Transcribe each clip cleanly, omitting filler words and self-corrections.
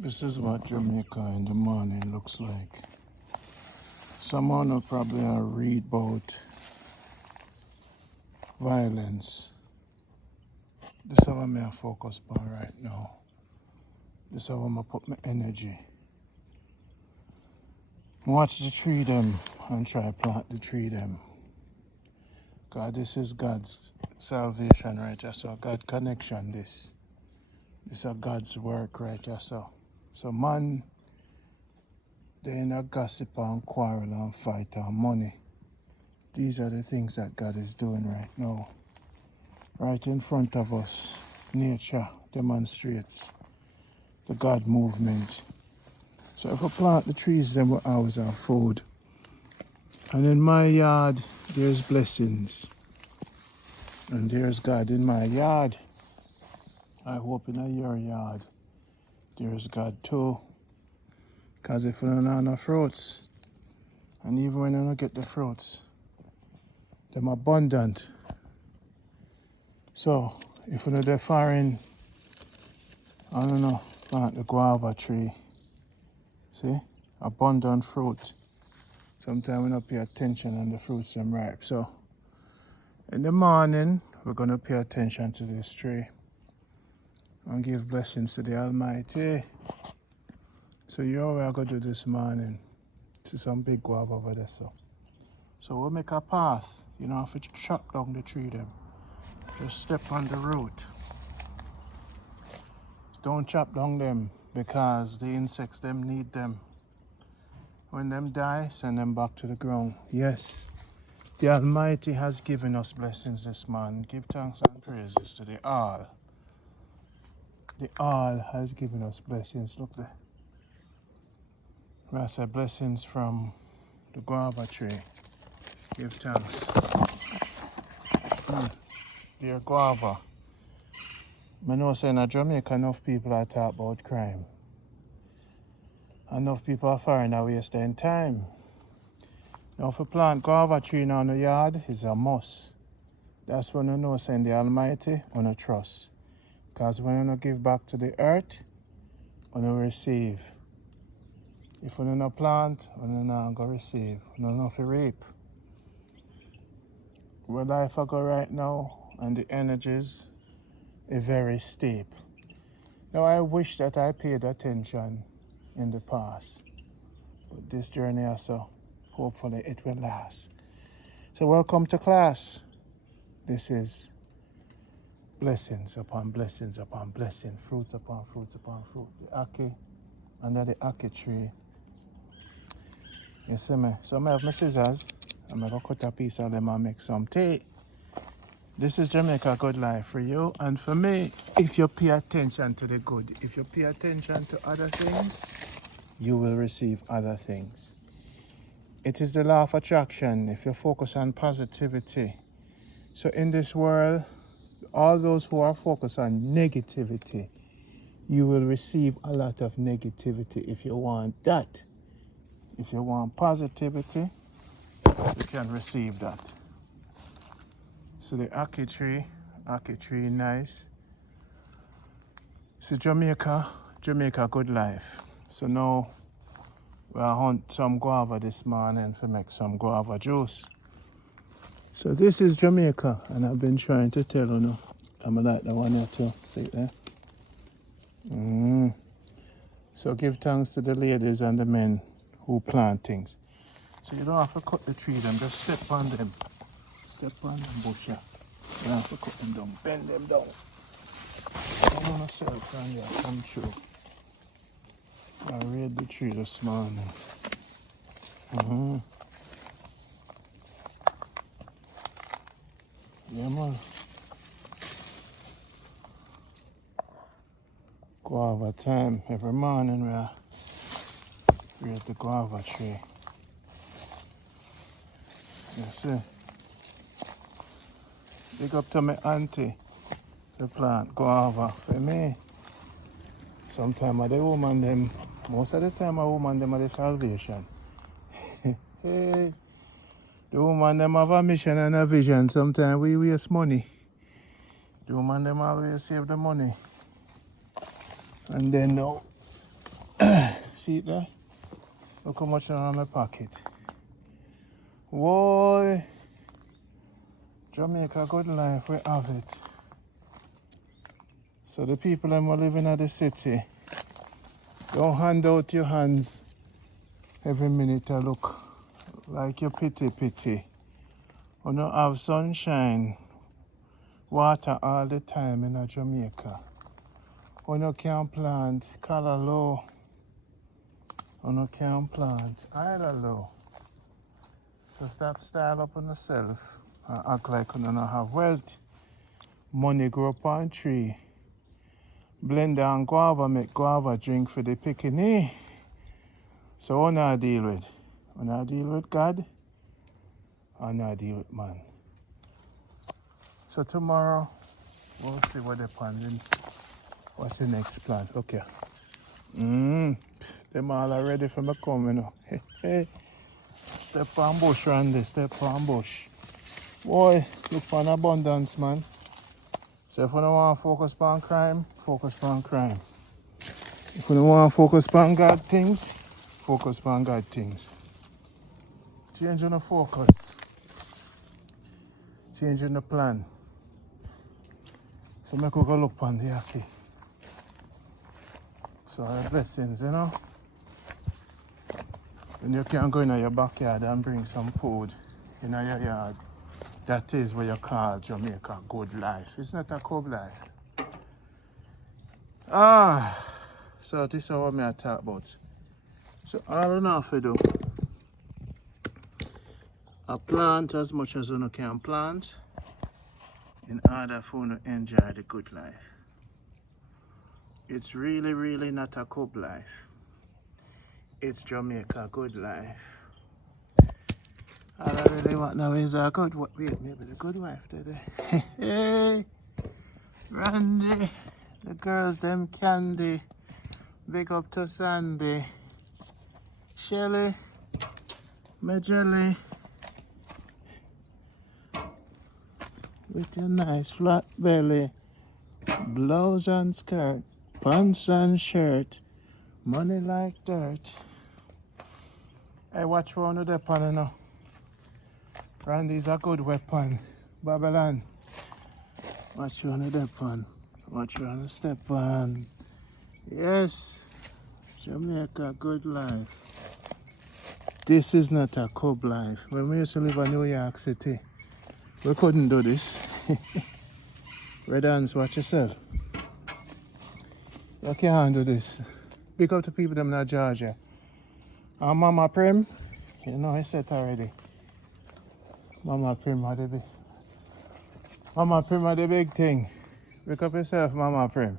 This is what Jamaica in the morning looks like. Someone will probably read about violence. This is how I focus on right now. This is how I put my energy. Watch the tree them and try plant the tree them. God, this is God's salvation right here. So God connection this. This is God's work right here. So man, they ain't a gossip and quarrel and fight and money. These are the things that God is doing right now. Right in front of us, nature demonstrates the God movement. So if we plant the trees, then we always have food. And in my yard, there's blessings. And there's God in my yard. I hope in your yard, there's God too. Because if we don't have no fruits, and even when you don't get the fruits, they're abundant. So, if we're not foreign, I don't know, plant the guava tree. See? Abundant fruit. Sometimes we don't pay attention and the fruits are ripe. So, in the morning, we're going to pay attention to this tree and give blessings to the Almighty. So, you know what we're going to do this morning? See some big guava over there. So we'll make a path. You don't have to chop down the tree then. Just step on the root. Don't chop down them because the insects them need them. When them die, send them back to the ground. Yes, the Almighty has given us blessings this morning. Give thanks and praises to the All. The All has given us blessings. Look there. I say blessings from the guava tree. Give thanks. Dear guava. I know saying in Jamaica enough people are talk about crime. Enough people are foreign are wasting time. Now if you plant guava tree in the yard is a must. That's when you know saying the Almighty on a trust. Because when you give back to the earth, when you receive. If you don't plant, you not go receive. You don't know if you reap. Where life I go right now and the energies are very steep. Now I wish that I paid attention in the past. But this journey also, hopefully it will last. So welcome to class. This is blessings upon blessings upon blessings, fruits upon fruits upon fruit. The ackee, under the ackee tree. You see me? So I have my scissors. I'm going to cut a piece of them and make some tea. This is Jamaica Good Life for you and for me. If you pay attention to the good, if you pay attention to other things, you will receive other things. It is the law of attraction if you focus on positivity. So in this world, all those who are focused on negativity, you will receive a lot of negativity if you want that. If you want positivity, you can receive that. So the ackee tree nice. So Jamaica Good Life. So now we hunt some guava this morning to make some guava juice. So this is Jamaica and I've been trying to tell you. I'm like the one here too. See it there? So give thanks to the ladies and the men who plant things. So you don't have to cut the tree them, just step on them. Step on them bush here. You don't have to cut them down, bend them down. I want to self and yeah, come through. I read the tree this morning. Yeah man. Guava time. Every morning we read the guava tree. You see? Big up to my auntie to plant guava for me. Sometimes the woman them, most of the time a woman them are the salvation. Hey, the woman them have a mission and a vision. Sometimes we waste money. The woman them always save the money. And then now See it there? Look how much in my pocket. Whoa! Jamaica good life, we have it. So the people that are living in the city, don't hand out your hands every minute to look like you pity. You don't have sunshine, water all the time in Jamaica. You can't plant color low. You can't plant either low. So stop style up on yourself and act like you don't have wealth. Money grow up on tree. Blender and guava make guava drink for the picking. So what I deal with? When I deal with God, I not deal with man. So tomorrow we'll see what they're planning. What's the next plan? Look here. Them all are ready for me coming now. Hey. Step on bush, Randy. Step on bush. Boy, look for an abundance, man. So if you don't want to focus on crime, focus on crime. If you don't want to focus on God things, focus on God things. Changing the focus. Changing the plan. So make we go look on the yaki. So blessings, you know. When you can go in your backyard and bring some food in your yard, that is what you call Jamaica good life. It's not a good life. So this is what I talk about. So all you have to do, I plant as much as you can plant in order for you to enjoy the good life. It's really not a good life. It's Jamaica good life. All I really want now is a good wife. Wait, maybe the good wife today. Hey, Randy, the girls them candy. Big up to Sandy. Shelly, my jelly. With your nice flat belly. Blouse and skirt, pants and shirt. Money like dirt. Hey, watch one of the pan now. Randy's a good weapon. Babylon. Watch one of the pan. Watch one of step on. Yes. Jamaica good life. This is not a cub life. When we used to live in New York City, we couldn't do this. Red hands, watch yourself. You can't do this. Big up to people them in Georgia. And Mama Prim, you know I said already. Mama Prim had the big thing. Wake up yourself, Mama Prim.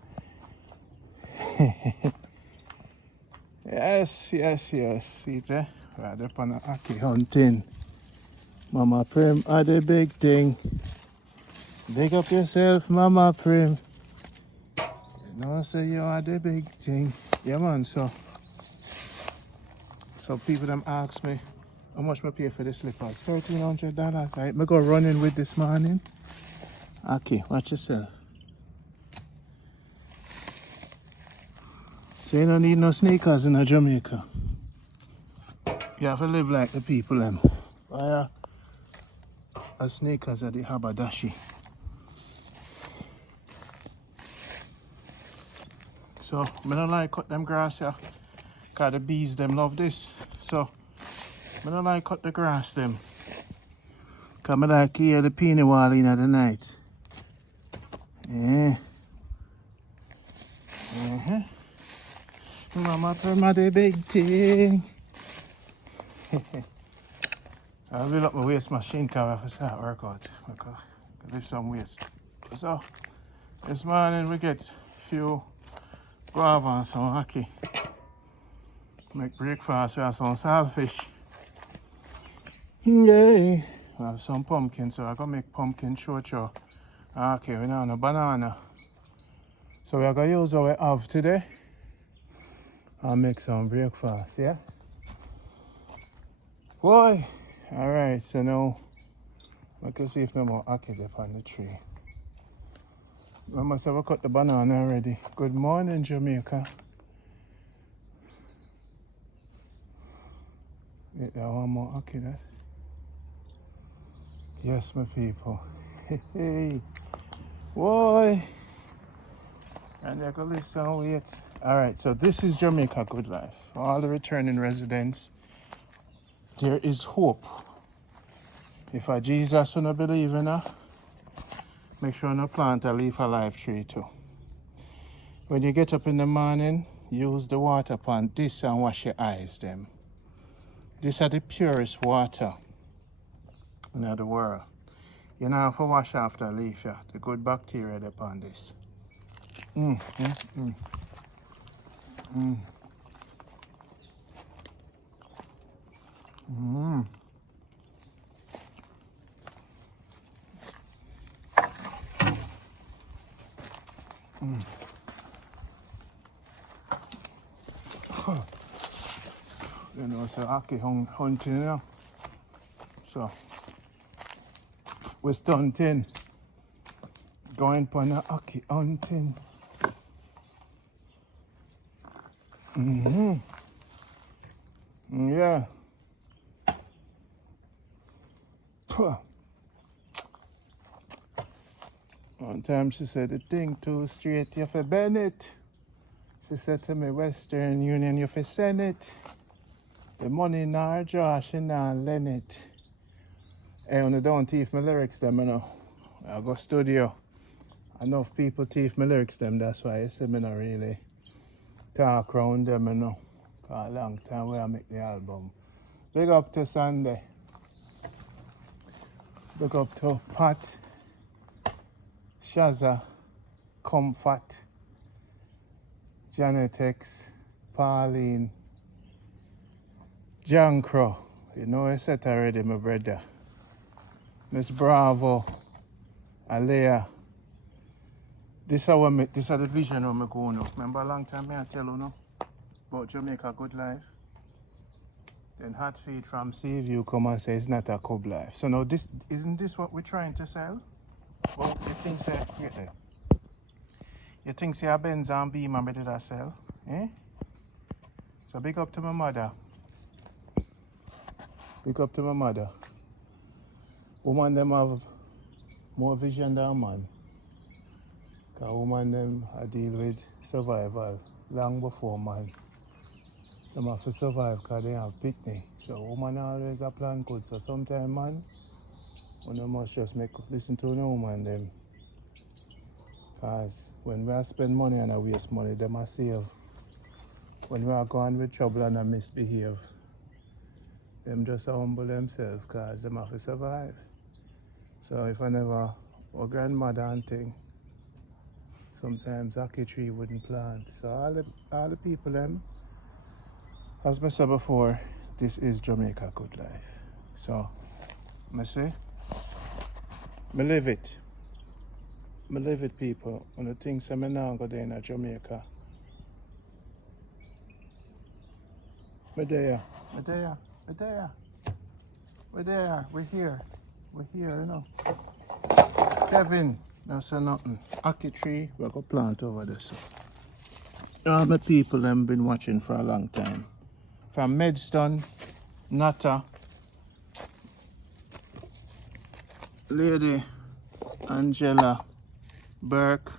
Yes. See there? Right up on the Aki hunting. Mama Prim had the big thing. Big up yourself, Mama Prim. You know, say you are the big thing. Yeah, man, so people them ask me how much I pay for the slippers. $1,300. Right? I go running with this morning. Okay, watch yourself. So you don't need no sneakers in Jamaica. You have to live like the people them. The sneakers are the haberdashy. So I don't like cut them grass here. Cause the bees them love this. So I don't like cut the grass them. Cause I like hear the peanut wall in the night. Yeah. Mama Prim the big thing. I will up my waist machine cause I have to start workout. Okay. Lift some weights. So this morning we get few guava and some ackee. Make breakfast, we have some saltfish. Yay! We have some pumpkin, so I'm gonna make pumpkin chocho. Okay, we now have a banana. So we're gonna use what we have today and make some breakfast, yeah? Boy! Alright, so now I can see if no more ackee up on the tree. I must have cut the banana already. Good morning, Jamaica. Get that one more okay that. Yes, my people. Hey, boy. And they're gonna lift some weights. Alright, so this is Jamaica Good Life. For all the returning residents, there is hope. If a Jesus wanna believe in her, make sure you plant a leaf alive tree too. When you get up in the morning, use the water pan this and wash your eyes them. These are the purest water in the world. You know have to wash after a leaf, yeah. The good bacteria upon this. Mm. You know, so aki hunting, you know. So we're stunting. Going for the aki hunting. Yeah. One time she said the thing too straight, you for bend it. She said to me, Western Union, you for send it. The money in our jaw, she not lend it. Hey, when I don't teeth my lyrics them, you know. I go studio. Enough people teeth my lyrics them, that's why I say me not really talk around them, you know. Cause a long time when I make the album. Big up to Sunday. Big up to Pat, Shazza, Comfort, Janetex, Pauline, Jankro. You know I said already, my brother. Miss Bravo, Alea. This is the vision of me going up. Remember a long time I tell you no about Jamaica Good Life? Then Hot Feed from Seaview come and say it's not a good life. So now isn't this what we're trying to sell? Well, you think say you think say a Benz and Beam and better that sell? Eh? So big up to my mother. Big up to my mother. Woman them have more vision than a man. Because woman them I deal with survival long before man. Them have to survive because they have picnic. So woman always a plan good. So sometimes man, you must just listen to the woman them. Because when we spend money and I waste money, them a save. When we are going with trouble and I misbehave, them just humble themselves because them have to survive. So if I never, or grandmother and thing, sometimes Aki tree wouldn't plant. So all the people them, as I said before, this is Jamaica Good Life. So, I say, I live it. I live it, people. When the things say I now go there in Jamaica. We're there. We're here, you know. Kevin, no say nothing. Aki tree, we're going to plant over there. So. All my people have been watching for a long time. From Medston, Nata, Lady Angela Burke,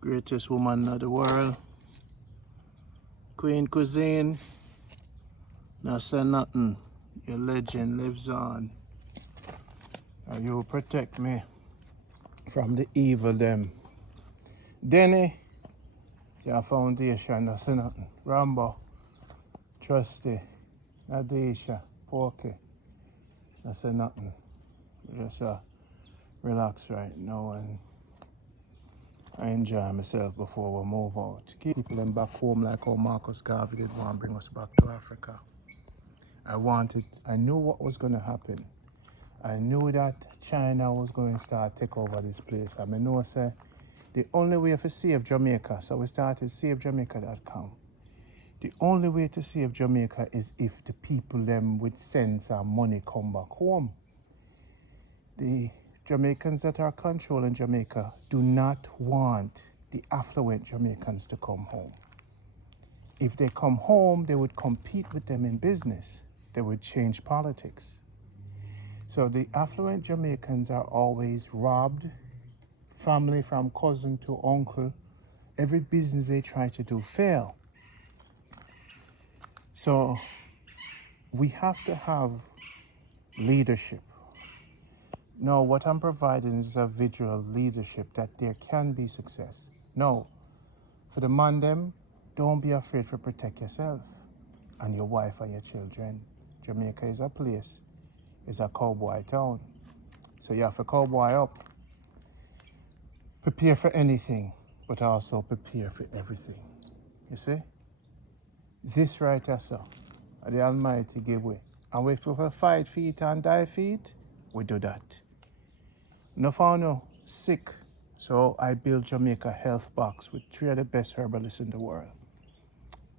greatest woman of the world, Queen Cuisine, now say nothing, your legend lives on. And you protect me from the evil them. Denny, your foundation, now say nothing. Rambo, Trusty, Nadisha, Porky, I say nothing. Just relax right now and I enjoy myself before we move out. Keep people them back home like how Marcus Garvey did want to bring us back to Africa. I knew what was going to happen. I knew that China was going to start take over this place. I mean, no, say the only way to save Jamaica, so we started SaveJamaica.com. The only way to save Jamaica is if the people them with sense and money come back home. The Jamaicans that are controlling Jamaica do not want the affluent Jamaicans to come home. If they come home, they would compete with them in business. they would change politics. So the affluent Jamaicans are always robbed, family from cousin to uncle. Every business they try to do fail. So we have to have leadership. No, what I'm providing is a visual leadership that there can be success. No, for the man them, don't be afraid to protect yourself and your wife and your children. Jamaica is a place, it's a cowboy town. So you have to cowboy up. Prepare for anything, but also prepare for everything. You see? This right here, sir, the Almighty give way. And if we fight for it and die for it, we do that. No found no sick. So I built Jamaica Health Box with 3 of the best herbalists in the world.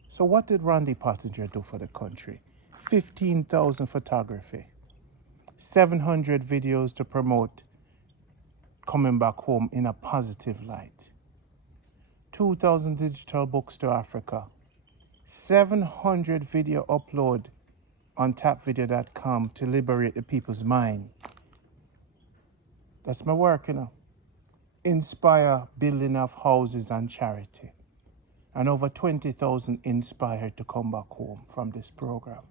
So what did Randy Pottinger do for the country? 15,000 photography, 700 videos to promote coming back home in a positive light, 2,000 digital books to Africa, 700 video upload on tapvideo.com to liberate the people's mind. That's my work, you know. Inspire building of houses and charity. And over 20,000 inspired to come back home from this program.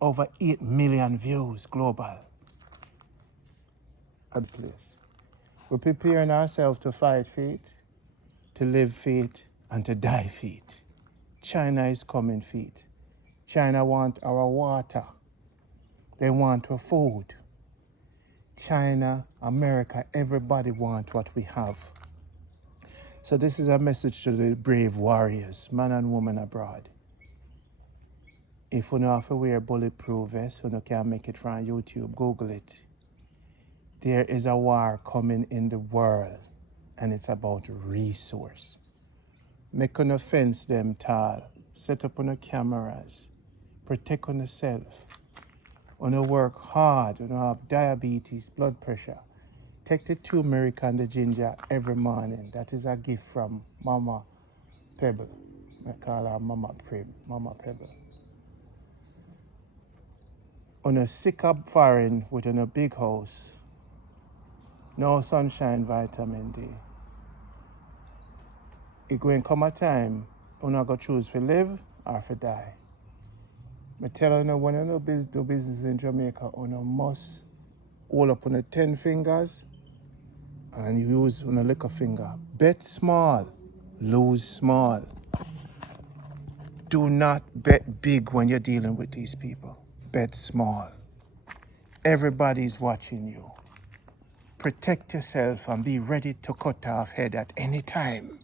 Over 8 million views global. At the place. We're preparing ourselves to fight for it, to live for it, and to die for it. China is coming for it. China want our water. They want our food. China, America, everybody want what we have. So this is a message to the brave warriors, man and woman abroad. If you don't have to wear bulletproof vests, you can't make it from YouTube, Google it. There is a war coming in the world, and it's about resource. Make on a fence them tall, set up on the cameras, protect on yourself. On a work hard, on have diabetes, blood pressure. Take the turmeric and the ginger every morning. That is a gift from Mama Pebble. I call her Mama Pebble. On a sick up foreign within a big house, no sunshine, vitamin D. It going come a time, you're not going to choose to live or to die. I tell you, when you do business in Jamaica, you must hold up on the 10 fingers and use on a little finger. Bet small, lose small. Do not bet big when you're dealing with these people. Bet small. Everybody's watching you. Protect yourself and be ready to cut off head at any time.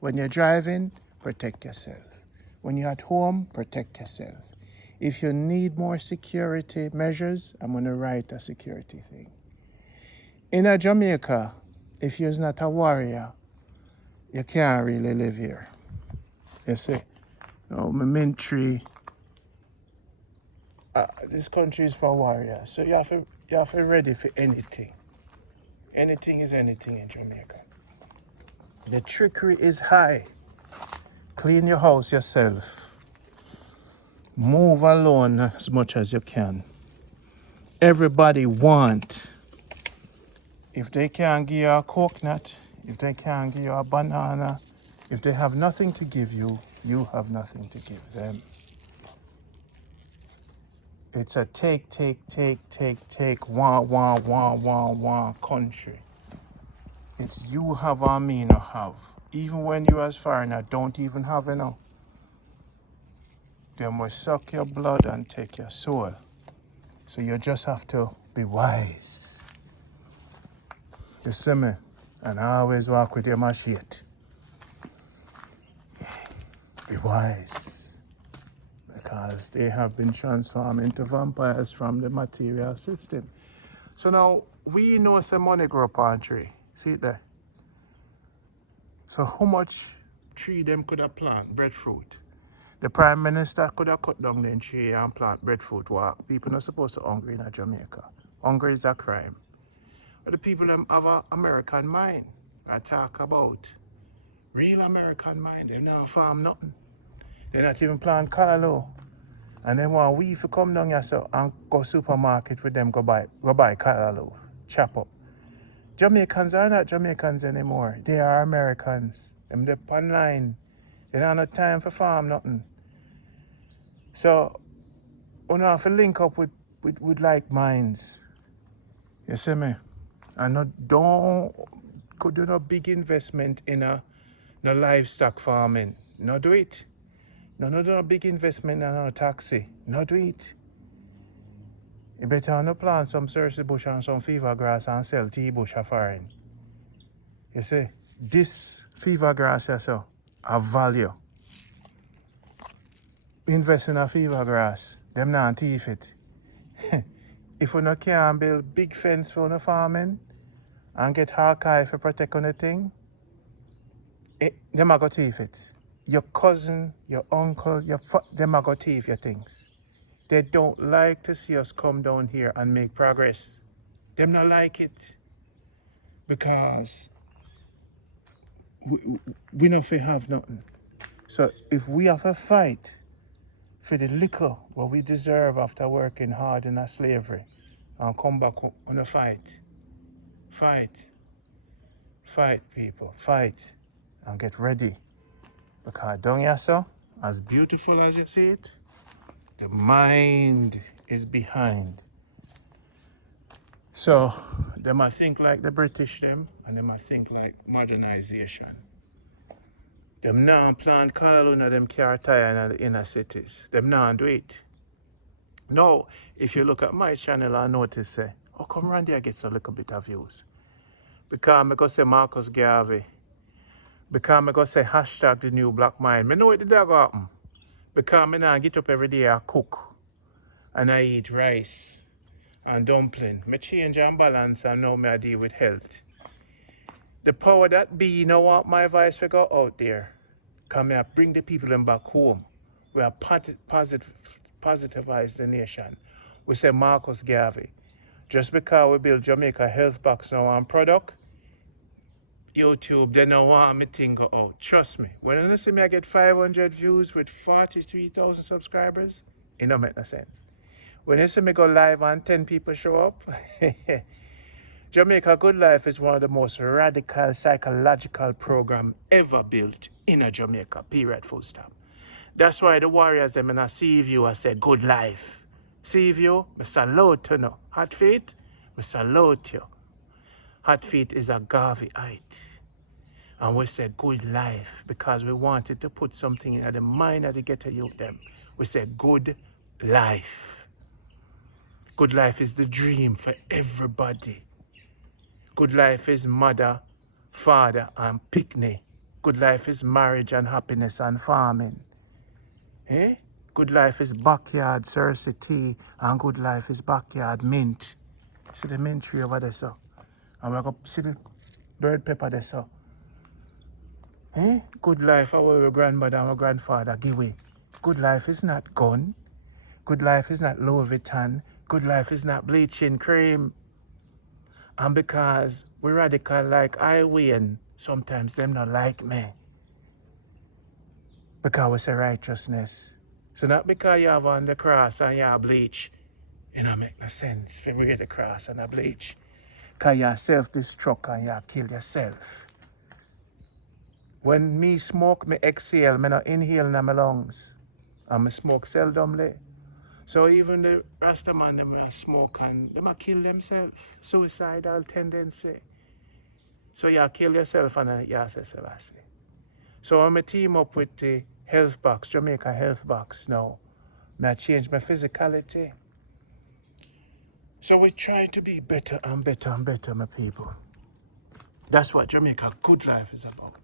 When you're driving, protect yourself. When you're at home, protect yourself. If you need more security measures, I'm going to write a security thing. In Jamaica, if you're not a warrior, you can't really live here. You see? My military, this country is for warriors. So you have to be ready for anything. Anything is anything in Jamaica. The trickery is high. Clean your house yourself. Move alone as much as you can. Everybody want. If they can't give you a coconut, if they can't give you a banana, if they have nothing to give you, you have nothing to give them. It's a take, want country. It's you have and me no have. Even when you as foreigner don't even have enough. They must suck your blood and take your soul. So you just have to be wise. You see me? And I always walk with your machete. Be wise. Because they have been transformed into vampires from the material system. So now, we know some money grow up on tree. See it there? So how much tree them could have planted? Breadfruit. The Prime Minister could have cut down the tree and plant breadfruit walk. People not supposed to hungry in Jamaica. Hunger is a crime. But the people them have an American mind. I talk about real American mind. They never farm nothing. They not even plant Carlo. And then want we to come down here so and go supermarket with them, go buy callaloo, chop up. Jamaicans are not Jamaicans anymore. They are Americans. Them they online. They don't have no time for farm nothing. So we have to link up with like minds. You see me? And don't do no big investment in no livestock farming. No do it. No do no big investment in a taxi. No do it. You better not plant some Cersei bush and some fever grass and sell tea bush a foreign. You see, this fever grass here so have value. Invest in a fever grass, them not thief it. If you no can build big fence for no farming and get Hawkeye for protect on the thing, them a go thief it. Your cousin, your uncle, them a go thief your things. They don't like to see us come down here and make progress. Them not like it because we not have nothing. So if we have a fight for the liquor what we deserve after working hard in a slavery and come back on a fight people, fight and get ready. Because down here so, as beautiful as you see it, the mind is behind. So they might think like the British them, and they might think like modernization. Them now plant callaloo them car tire in the inner cities. Them now do it. No, if you look at my channel I notice say, how come Randy gets a little bit of views? Because I go say Marcus Garvey. Because I go say hashtag the new black mind. I know what did that go happen. Because I now get up every day I cook. And I eat rice and dumpling. I change and balance and now I deal with health. The power that be, now want my voice to go out there. Because I bring the people them back home. We are positivize the nation. We say Marcus Garvey. Just because we build Jamaica health box now on product, YouTube, they don't want me to go out. Trust me. When you see me I get 500 views with 43,000 subscribers, it don't make no sense. When you see me go live and 10 people show up, Jamaica Good Life is one of the most radical psychological programs ever built in a Jamaica, period, full stop. That's why the warriors, them in a sea view, I say good life. Sea view, I salute you now. Hot feet, I salute you. Hot feet is a Garveyite. And we say good life because we wanted to put something in the mind of the ghetto youth them. We say good life. Good life is the dream for everybody. Good life is mother, father, and picnic. Good life is marriage and happiness and farming. Eh? Good life is backyard Cersei tea, and good life is backyard mint. See the mint tree over there, so. And we're going to see the bird pepper there, so. Eh? Good life, our grandmother and our grandfather give away. Good life is not gun. Good life is not Louis Vuitton. Good life is not bleaching cream. And because we radical like I win, sometimes them not like me. Because we say righteousness. So not because you have on the cross and you have bleach. It don't make no sense if you wear the cross and a bleach. Because you self-destruct and you kill yourself. When me smoke, me exhale, me not inhale in my lungs. And me smoke seldomly. So even the Rastaman, them smoke and them kill themselves. Suicidal tendency. So you kill yourself and you say Selassie. So when I team up with the health box, Jamaica health box now, I change my physicality. So we try to be better and better and better, my people. That's what Jamaica Good Life is about.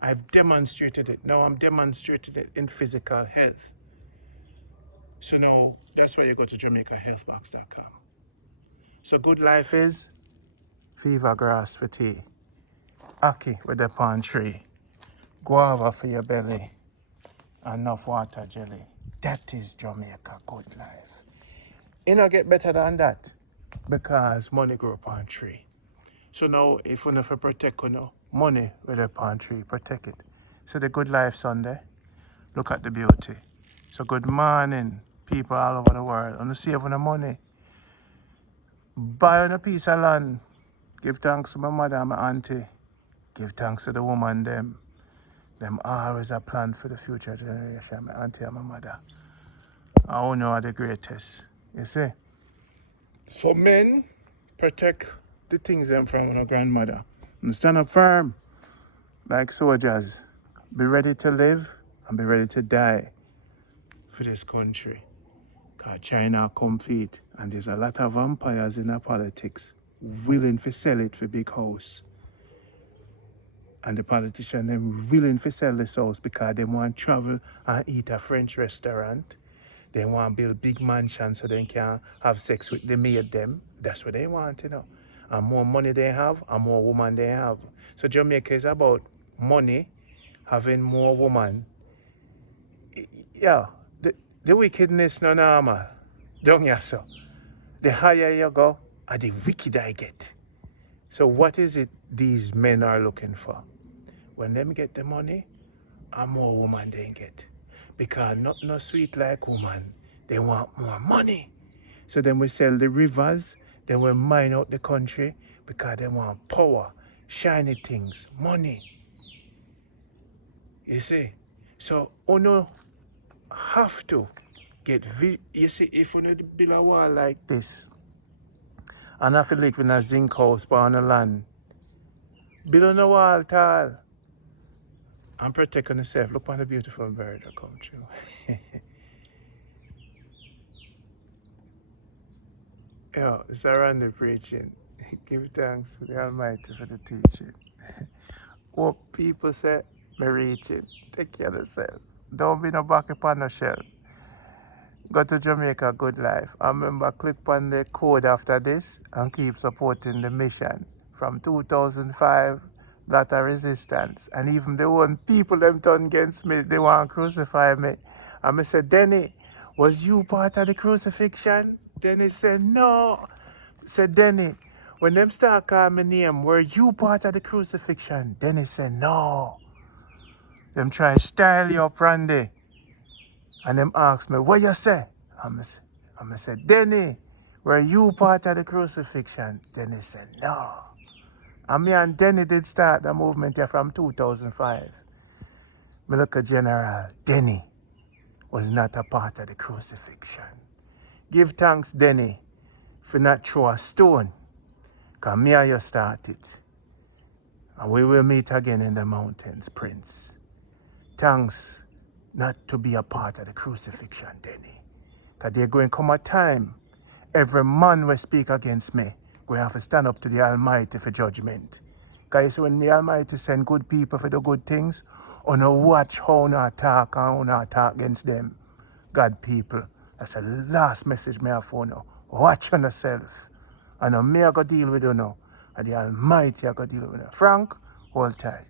I've demonstrated it. Now I'm demonstrating it in physical health. So now, that's why you go to JamaicaHealthBox.com. So Good Life is fever grass for tea, ackee with the palm tree, guava for your belly, and enough water jelly. That is Jamaica Good Life. It don't get better than that because money grow palm tree. So now, if you never protect money with the palm tree, protect it. So the Good Life Sunday, look at the beauty. So good morning, people all over the world. And save on the money. Buy on a piece of land. Give thanks to my mother and my auntie. Give thanks to the woman them. Them always a plan for the future generation, my auntie and my mother. I all know are the greatest. You see? So men protect the things them from our grandmother. And stand up firm like soldiers. Be ready to live and be ready to die for this country. Because China compete and there's a lot of vampires in our politics willing to sell it for big house. And the politicians them willing to sell this house because they want to travel and eat a French restaurant. They want to build big mansions so they can have sex with the maid them. That's what they want, you know. And more money they have, and more women they have. So Jamaica is about money, having more women. Yeah, the wickedness no normal. Don't you so? The higher you go, and the wickeder I get. So what is it these men are looking for? When them get the money, and more woman they get. Because not no sweet like woman. They want more money. So then we sell the rivers, then we mine out the country because they want power, shiny things, money. You see? So you have to get you see, if you build a wall like this, and have to live in a zinc house on the land, build on a wall tall. And protect on yourself. Look on the beautiful bird that come through. Yo, it's a random preaching. Give thanks to the Almighty for the teaching. What people say, me reaching. Take care of yourself. Don't be no back upon the shelf. Go to Jamaica, good life. And remember, click on the code after this and keep supporting the mission. From 2005, lot of resistance. And even the one people them turn against me, they want to crucify me. And I said, Denny, was you part of the crucifixion? Denny said, no. I said, Denny, when them start calling my name, were you part of the crucifixion? Denny said, no. Them try to style you up, Randy. And them ask me, what you say? And I said, Denny, were you part of the crucifixion? Denny said, no. And me and Denny did start the movement here from 2005. My local general, Denny, was not a part of the crucifixion. Give thanks, Denny, for not throw a stone. Because me and you started. And we will meet again in the mountains, Prince. Thanks not to be a part of the crucifixion, Denny. Because there's going to come a time, every man will speak against me. We have to stand up to the Almighty for judgment. Because when the Almighty send good people for the good things, on watch how we talk and how we talk against them. God people, that's the last message I have for you. Watch on yourself. And me I go deal with you now. And the Almighty I go deal with you. Frank, hold tight.